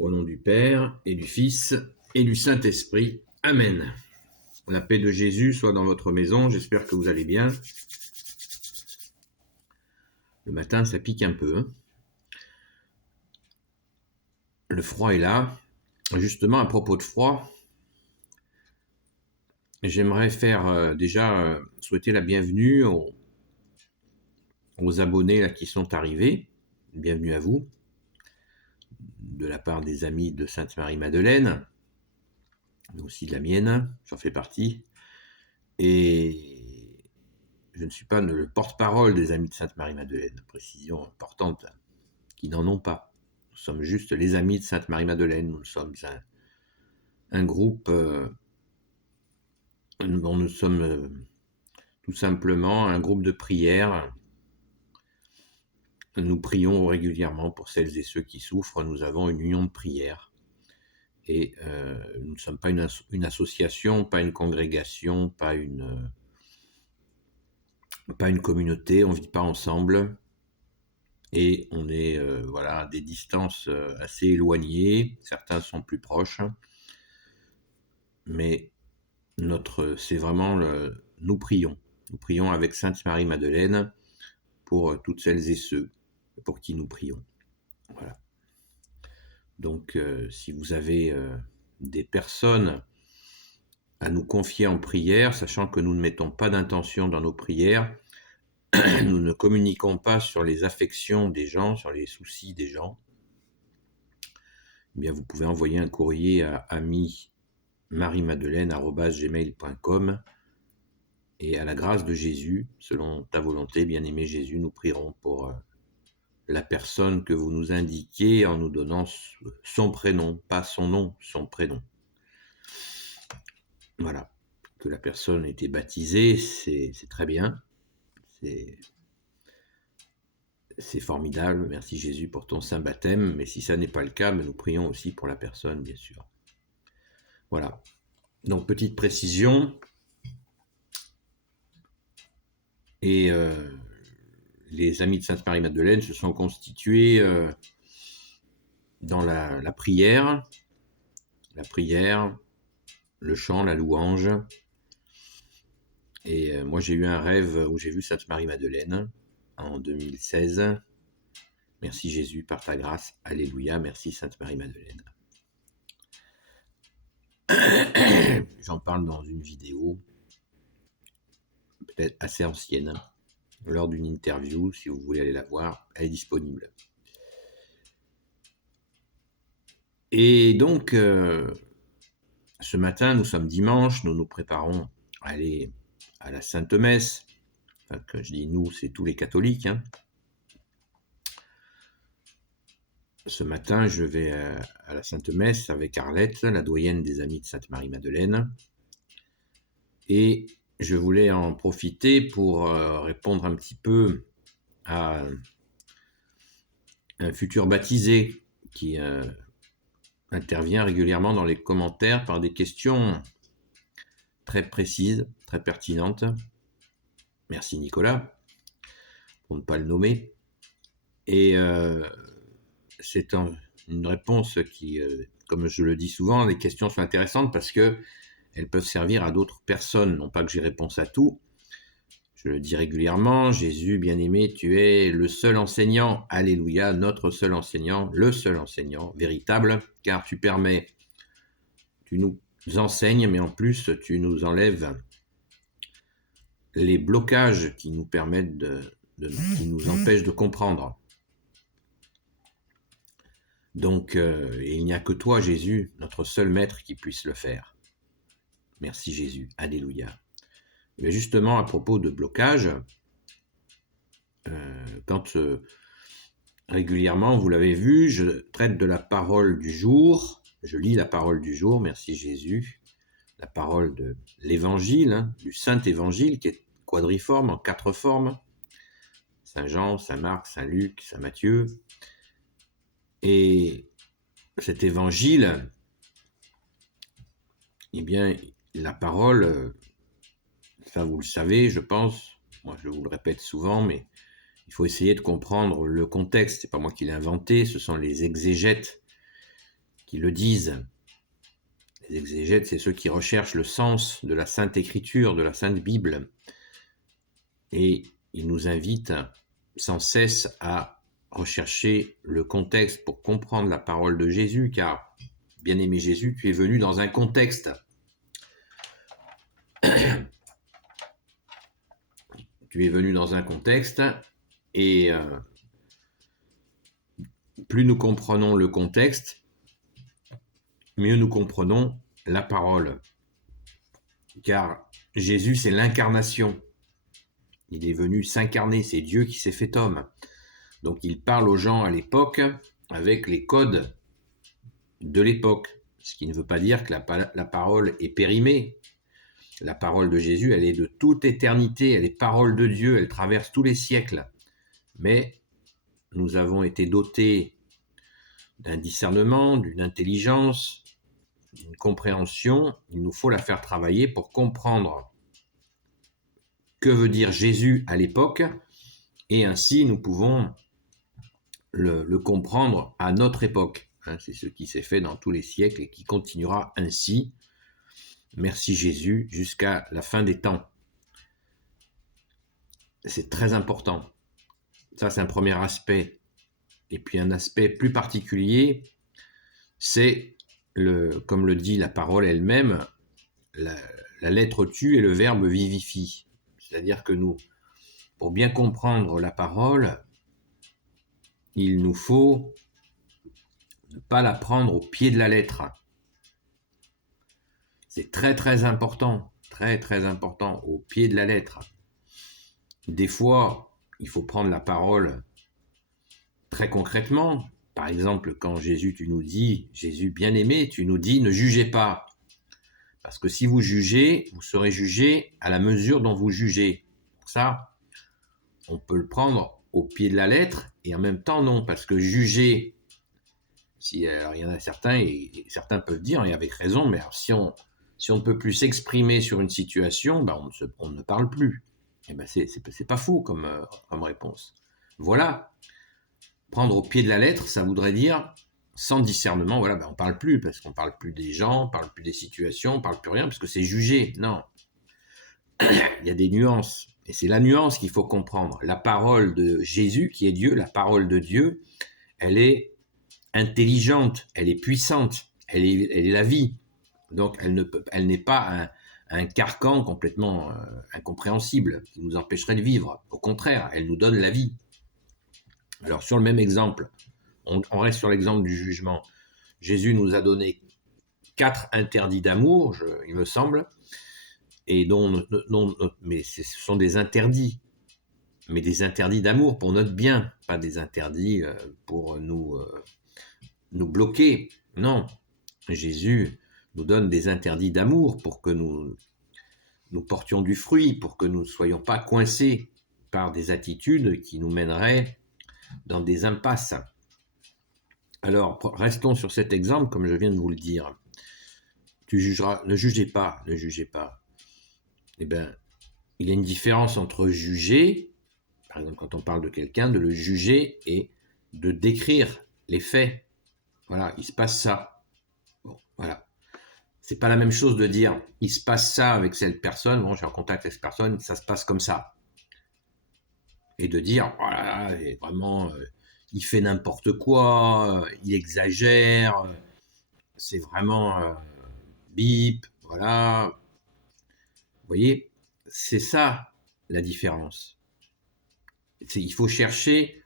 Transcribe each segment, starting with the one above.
Au nom du Père, et du Fils, et du Saint-Esprit. Amen. La paix de Jésus soit dans votre maison, j'espère que vous allez bien. Le matin, ça pique un peu. Le froid est là. Justement, à propos de froid, j'aimerais faire souhaiter la bienvenue aux abonnés là, qui sont arrivés. Bienvenue à vous, de la part des amis de Sainte-Marie-Madeleine, mais aussi de la mienne, j'en fais partie. Et je ne suis pas le porte-parole des amis de Sainte-Marie-Madeleine, précision importante, qui n'en ont pas. Nous sommes juste les amis de Sainte-Marie-Madeleine, nous sommes un groupe dont nous sommes tout simplement un groupe de prière. Nous prions régulièrement pour celles et ceux qui souffrent, nous avons une union de prière. Et nous ne sommes pas une association, pas une congrégation, pas une communauté, on ne vit pas ensemble. Et on est à des distances assez éloignées, certains sont plus proches, mais c'est vraiment nous prions avec Sainte Marie-Madeleine pour toutes celles et ceux pour qui nous prions. Voilà. Donc si vous avez des personnes à nous confier en prière, sachant que nous ne mettons pas d'intention dans nos prières, nous ne communiquons pas sur les affections des gens, sur les soucis des gens, eh bien vous pouvez envoyer un courrier à ami-marie-madeleine@gmail.com et à la grâce de Jésus, selon ta volonté, bien-aimé Jésus, nous prierons pour la personne que vous nous indiquez en nous donnant son prénom, pas son nom, son prénom. Voilà, que la personne ait été baptisée, c'est très bien, c'est formidable, merci Jésus pour ton saint baptême, mais si ça n'est pas le cas, nous prions aussi pour la personne, bien sûr. Voilà, donc petite précision, et les amis de Sainte-Marie-Madeleine se sont constitués dans la prière, le chant, la louange. Et moi, j'ai eu un rêve où j'ai vu Sainte-Marie-Madeleine en 2016. Merci Jésus par ta grâce. Alléluia. Merci Sainte-Marie-Madeleine. J'en parle dans une vidéo, peut-être assez ancienne, lors d'une interview. Si vous voulez aller la voir, elle est disponible. Et donc, ce matin, nous sommes dimanche, nous nous préparons à aller à la Sainte Messe. Enfin, quand je dis nous, c'est tous les catholiques. Ce matin, je vais à la Sainte Messe avec Arlette, la doyenne des amis de Sainte-Marie-Madeleine. Et je voulais en profiter pour répondre un petit peu à un futur baptisé qui intervient régulièrement dans les commentaires par des questions très précises, très pertinentes. Merci Nicolas, pour ne pas le nommer. Et c'est une réponse qui, comme je le dis souvent, les questions sont intéressantes parce qu'elles peuvent servir à d'autres personnes. Non pas que j'ai réponse à tout. Je le dis régulièrement, Jésus, bien-aimé, tu es le seul enseignant, alléluia, notre seul enseignant, le seul enseignant véritable, car tu nous enseignes, mais en plus, tu nous enlèves les blocages qui nous permettent qui nous empêchent de comprendre. Donc, il n'y a que toi, Jésus, notre seul maître, qui puisse le faire. Merci Jésus, alléluia. Mais justement, à propos de blocage, quand régulièrement, vous l'avez vu, je traite de la parole du jour, je lis la parole du jour, merci Jésus, la parole de l'évangile, du Saint Évangile, qui est quadriforme, en 4 formes, Saint Jean, Saint Marc, Saint Luc, Saint Matthieu. Et cet évangile, eh bien, la parole, ça vous le savez, je pense, moi je vous le répète souvent, mais il faut essayer de comprendre le contexte. C'est pas moi qui l'ai inventé, ce sont les exégètes qui le disent. Les exégètes, c'est ceux qui recherchent le sens de la Sainte Écriture, de la Sainte Bible. Et ils nous invitent sans cesse à rechercher le contexte pour comprendre la parole de Jésus, car, bien-aimé Jésus, tu es venu dans un contexte. Tu es venu dans un contexte et plus nous comprenons le contexte, mieux nous comprenons la parole. Car Jésus, c'est l'incarnation. Il est venu s'incarner, c'est Dieu qui s'est fait homme. Donc il parle aux gens à l'époque avec les codes de l'époque. Ce qui ne veut pas dire que la parole est périmée. La parole de Jésus, elle est de toute éternité, elle est parole de Dieu, elle traverse tous les siècles. Mais nous avons été dotés d'un discernement, d'une intelligence, d'une compréhension. Il nous faut la faire travailler pour comprendre que veut dire Jésus à l'époque, et ainsi nous pouvons le comprendre à notre époque. C'est ce qui s'est fait dans tous les siècles et qui continuera ainsi. Merci Jésus, jusqu'à la fin des temps. C'est très important. Ça, c'est un premier aspect. Et puis un aspect plus particulier, c'est, comme le dit la parole elle-même, la lettre tue et le verbe vivifie. C'est-à-dire que nous, pour bien comprendre la parole, il nous faut ne pas la prendre au pied de la lettre. C'est très très important, au pied de la lettre. Des fois, il faut prendre la parole très concrètement. Par exemple, quand Jésus bien-aimé, tu nous dis ne jugez pas. Parce que si vous jugez, vous serez jugé à la mesure dont vous jugez. Pour ça, on peut le prendre au pied de la lettre et en même temps non, parce que juger, alors il y en a certains, et certains peuvent dire, et avec raison, mais alors si on ne peut plus s'exprimer sur une situation, on ne parle plus. Et c'est pas fou comme réponse. Voilà. Prendre au pied de la lettre, ça voudrait dire, sans discernement, on ne parle plus, parce qu'on ne parle plus des gens, on ne parle plus des situations, on ne parle plus rien, parce que c'est jugé. Non. Il y a des nuances. Et c'est la nuance qu'il faut comprendre. La parole de Jésus, qui est Dieu, la parole de Dieu, elle est intelligente, elle est puissante, elle est la vie. Donc elle n'est pas un carcan complètement incompréhensible qui nous empêcherait de vivre. Au contraire, elle nous donne la vie. Alors sur le même exemple, on reste sur l'exemple du jugement. Jésus nous a donné 4 interdits d'amour, il me semble, et mais ce sont des interdits, mais des interdits d'amour pour notre bien, pas des interdits pour nous bloquer. Non, Jésus nous donne des interdits d'amour pour que nous portions du fruit, pour que nous ne soyons pas coincés par des attitudes qui nous mèneraient dans des impasses. Alors, restons sur cet exemple, comme je viens de vous le dire. Tu jugeras, ne jugez pas. Eh bien, il y a une différence entre juger, par exemple quand on parle de quelqu'un, de le juger et de décrire les faits. Voilà, il se passe ça. Bon, voilà. C'est pas la même chose de dire, il se passe ça avec cette personne, bon, j'ai en contact avec cette personne, ça se passe comme ça. Et de dire, voilà, vraiment, il fait n'importe quoi, il exagère, c'est vraiment bip, voilà. Vous voyez, c'est ça la différence. Il faut chercher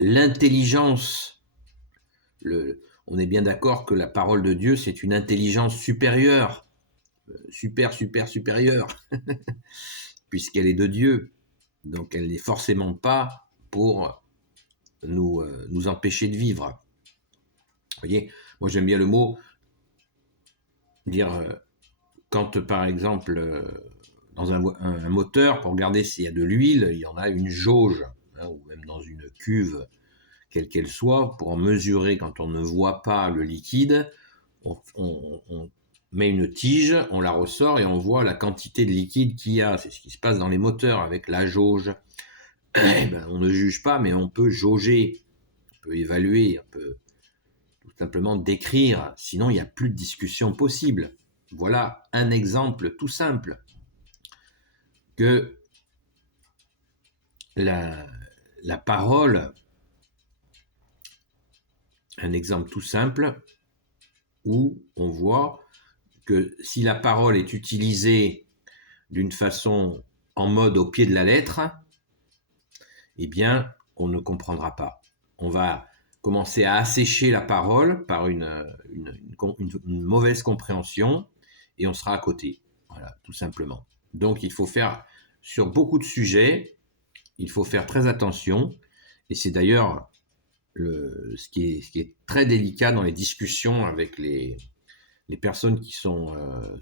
l'intelligence. On est bien d'accord que la parole de Dieu, c'est une intelligence supérieure, supérieure, puisqu'elle est de Dieu. Donc elle n'est forcément pas pour nous empêcher de vivre. Vous voyez, moi j'aime bien le mot, dire, quand par exemple, dans un moteur, pour regarder s'il y a de l'huile, il y en a une jauge, ou même dans une cuve, quelle qu'elle soit, pour en mesurer quand on ne voit pas le liquide, on met une tige, on la ressort et on voit la quantité de liquide qu'il y a. C'est ce qui se passe dans les moteurs avec la jauge. On ne juge pas, mais on peut jauger, on peut évaluer, simplement d'écrire, sinon il n'y a plus de discussion possible. Voilà un exemple tout simple que la parole, un exemple tout simple où on voit que si la parole est utilisée d'une façon en mode au pied de la lettre, eh bien, on ne comprendra pas. On va commencer à assécher la parole par une mauvaise compréhension et on sera à côté. Voilà, tout simplement. Donc, il faut faire, sur beaucoup de sujets, il faut faire très attention. Et c'est d'ailleurs ce qui est très délicat dans les discussions avec les personnes qui sont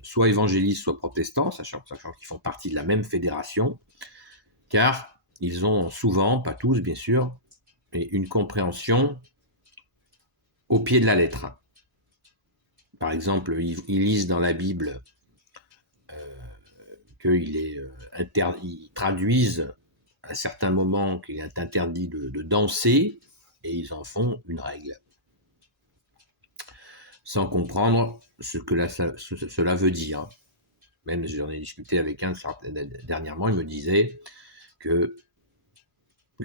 soit évangélistes, soit protestants, sachant qu'ils font partie de la même fédération, car ils ont souvent, pas tous bien sûr, mais une compréhension au pied de la lettre. Par exemple, ils lisent dans la Bible ils traduisent à certains moments qu'il est interdit de danser, et ils en font une règle, sans comprendre ce que cela veut dire. Même j'en ai discuté avec un dernièrement, il me disait que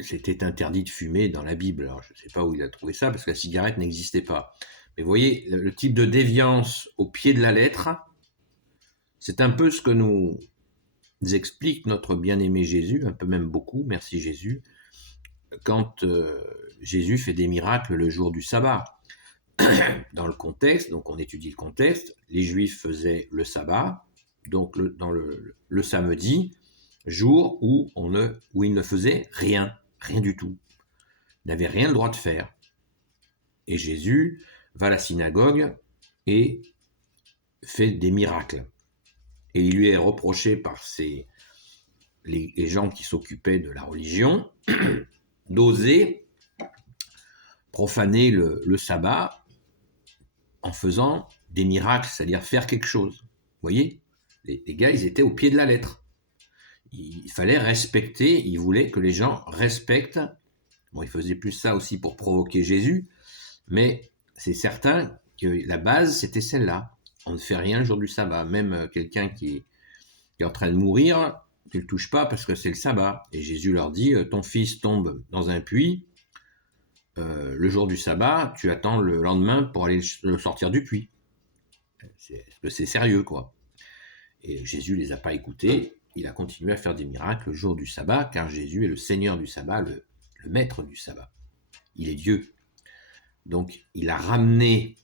c'était interdit de fumer dans la Bible. Alors, je ne sais pas où il a trouvé ça, parce que la cigarette n'existait pas. Mais vous voyez, le type de déviance au pied de la lettre, c'est un peu ce que nous explique notre bien-aimé Jésus, un peu même beaucoup, merci Jésus, quand Jésus fait des miracles le jour du sabbat. Dans le contexte, donc on étudie le contexte, les Juifs faisaient le sabbat, donc dans le samedi, jour où ils ne faisaient rien du tout. Ils n'avaient rien le droit de faire. Et Jésus va à la synagogue et fait des miracles. Et il lui est reproché par les gens qui s'occupaient de la religion d'oser profaner le sabbat en faisant des miracles, c'est-à-dire faire quelque chose. Vous voyez, les gars, ils étaient au pied de la lettre. Il fallait respecter, ils voulaient que les gens respectent. Bon, ils faisaient plus ça aussi pour provoquer Jésus, mais c'est certain que la base, c'était celle-là. On ne fait rien le jour du sabbat. Même quelqu'un qui est en train de mourir, tu ne le touches pas parce que c'est le sabbat. Et Jésus leur dit, ton fils tombe dans un puits, le jour du sabbat, tu attends le lendemain pour aller le sortir du puits. C'est sérieux, quoi. Et Jésus ne les a pas écoutés. Il a continué à faire des miracles le jour du sabbat, car Jésus est le Seigneur du sabbat, le maître du sabbat. Il est Dieu. Donc, il a ramené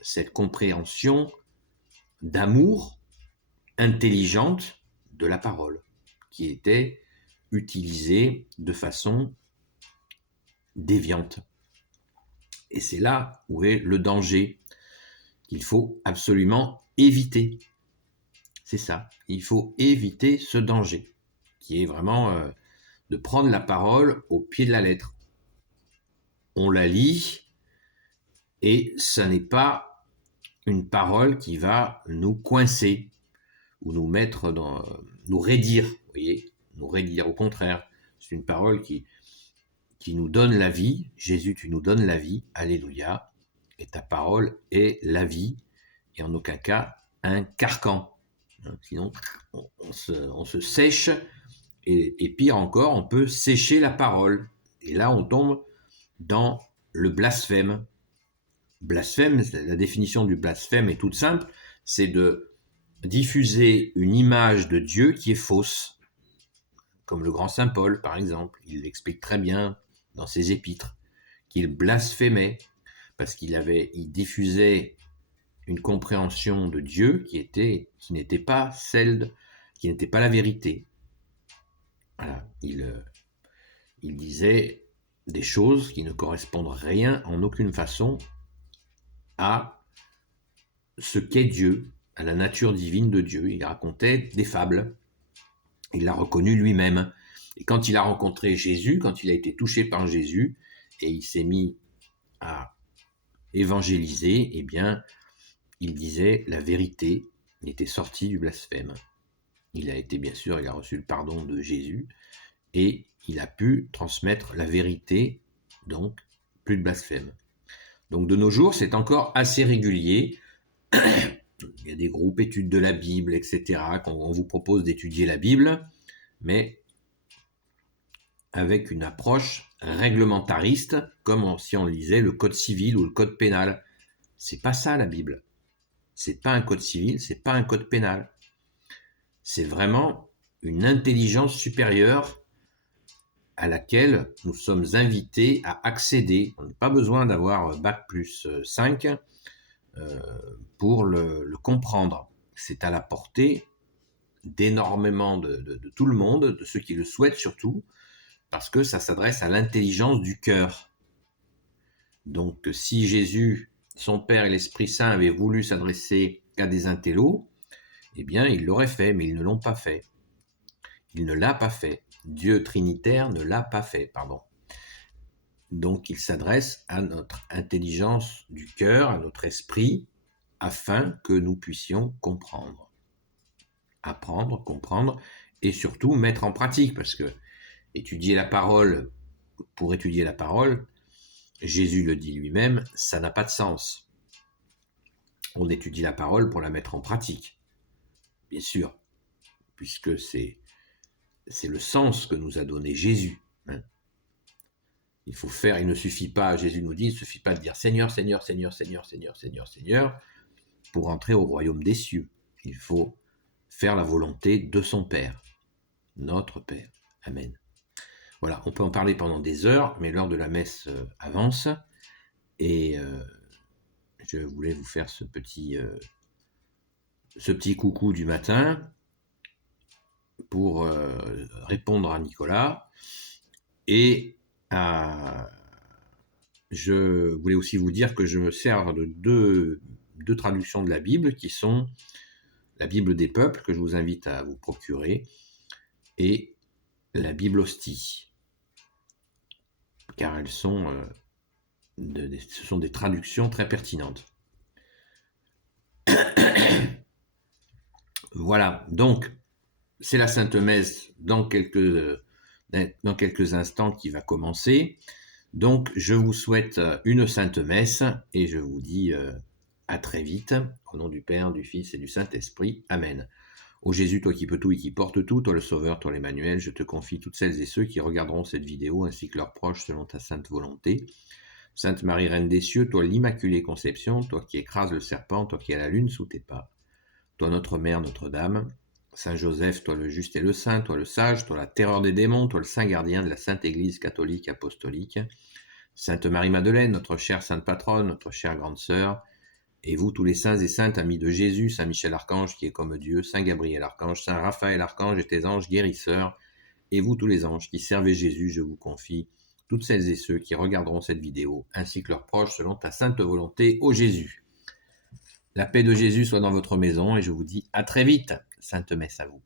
cette compréhension d'amour intelligente de la parole, qui était utilisée de façon déviante. Et c'est là où est le danger qu'il faut absolument éviter. C'est ça, il faut éviter ce danger, qui est vraiment de prendre la parole au pied de la lettre. On la lit, et ce n'est pas une parole qui va nous coincer, ou nous mettre nous raidir, vous voyez, nous raidir. Au contraire, c'est une parole qui nous donne la vie. Jésus, tu nous donnes la vie, alléluia, et ta parole est la vie, et en aucun cas un carcan. Sinon, on se sèche, et pire encore, on peut sécher la parole. Et là, on tombe dans le blasphème. Blasphème, la définition du blasphème est toute simple, c'est de diffuser une image de Dieu qui est fausse, comme le grand saint Paul, par exemple. Il l'explique très bien dans ses épîtres, qu'il blasphémait, parce qu'il diffusait une compréhension de Dieu qui n'était pas qui n'était pas la vérité. Voilà, il disait des choses qui ne correspondent rien, en aucune façon, à ce qu'est Dieu, à la nature divine de Dieu. Il racontait des fables. Il l'a reconnu lui-même. Et quand il a rencontré Jésus, quand il a été touché par Jésus, et il s'est mis à évangéliser, eh bien, il disait la vérité, il était sorti du blasphème. Il a reçu le pardon de Jésus, et il a pu transmettre la vérité, donc plus de blasphème. Donc de nos jours, c'est encore assez régulier. Il y a des groupes études de la Bible, etc., on vous propose d'étudier la Bible, mais avec une approche réglementariste, comme si on lisait le code civil ou le code pénal. C'est pas ça la Bible. C'est pas un code civil, c'est pas un code pénal. C'est vraiment une intelligence supérieure à laquelle nous sommes invités à accéder. On n'a pas besoin d'avoir Bac plus 5 pour le comprendre. C'est à la portée d'énormément de tout le monde, de ceux qui le souhaitent surtout, parce que ça s'adresse à l'intelligence du cœur. Donc si Jésus, son Père et l'Esprit Saint avaient voulu s'adresser qu'à des intellos, eh bien ils l'auraient fait, mais ils ne l'ont pas fait. Il ne l'a pas fait. Dieu trinitaire ne l'a pas fait, pardon. Donc il s'adresse à notre intelligence du cœur, à notre esprit, afin que nous puissions comprendre. Apprendre, comprendre, et surtout mettre en pratique, parce que étudier la parole pour étudier la parole, Jésus le dit lui-même, ça n'a pas de sens. On étudie la parole pour la mettre en pratique, bien sûr, puisque c'est le sens que nous a donné Jésus. Il faut faire, il ne suffit pas, Jésus nous dit, il ne suffit pas de dire Seigneur, Seigneur, Seigneur, Seigneur, Seigneur, Seigneur, Seigneur, pour entrer au royaume des cieux. Il faut faire la volonté de son Père, notre Père. Amen. Voilà, on peut en parler pendant des heures, mais l'heure de la messe avance, et je voulais vous faire ce petit coucou du matin pour répondre à Nicolas, et je voulais aussi vous dire que je me sers de deux traductions de la Bible, qui sont la Bible des peuples, que je vous invite à vous procurer, et la Bible Hostie, car elles sont, ce sont des traductions très pertinentes. Voilà, donc c'est la Sainte Messe dans quelques instants qui va commencer. Donc je vous souhaite une Sainte Messe et je vous dis à très vite, au nom du Père, du Fils et du Saint-Esprit. Amen. Ô Jésus, toi qui peux tout et qui portes tout, toi le Sauveur, toi l'Emmanuel, je te confie toutes celles et ceux qui regarderont cette vidéo ainsi que leurs proches selon ta sainte volonté. Sainte Marie, Reine des cieux, toi l'Immaculée Conception, toi qui écrases le serpent, toi qui as la lune sous tes pas, toi notre Mère, Notre-Dame, Saint Joseph, toi le juste et le saint, toi le sage, toi la terreur des démons, toi le saint gardien de la Sainte Église catholique apostolique, Sainte Marie-Madeleine, notre chère Sainte Patronne, notre chère Grande Sœur, et vous tous les saints et saintes amis de Jésus, Saint Michel Archange qui est comme Dieu, Saint Gabriel Archange, Saint Raphaël Archange et tes anges guérisseurs, et vous tous les anges qui servez Jésus, je vous confie toutes celles et ceux qui regarderont cette vidéo, ainsi que leurs proches selon ta sainte volonté, ô Jésus. La paix de Jésus soit dans votre maison et je vous dis à très vite. Sainte Messe à vous.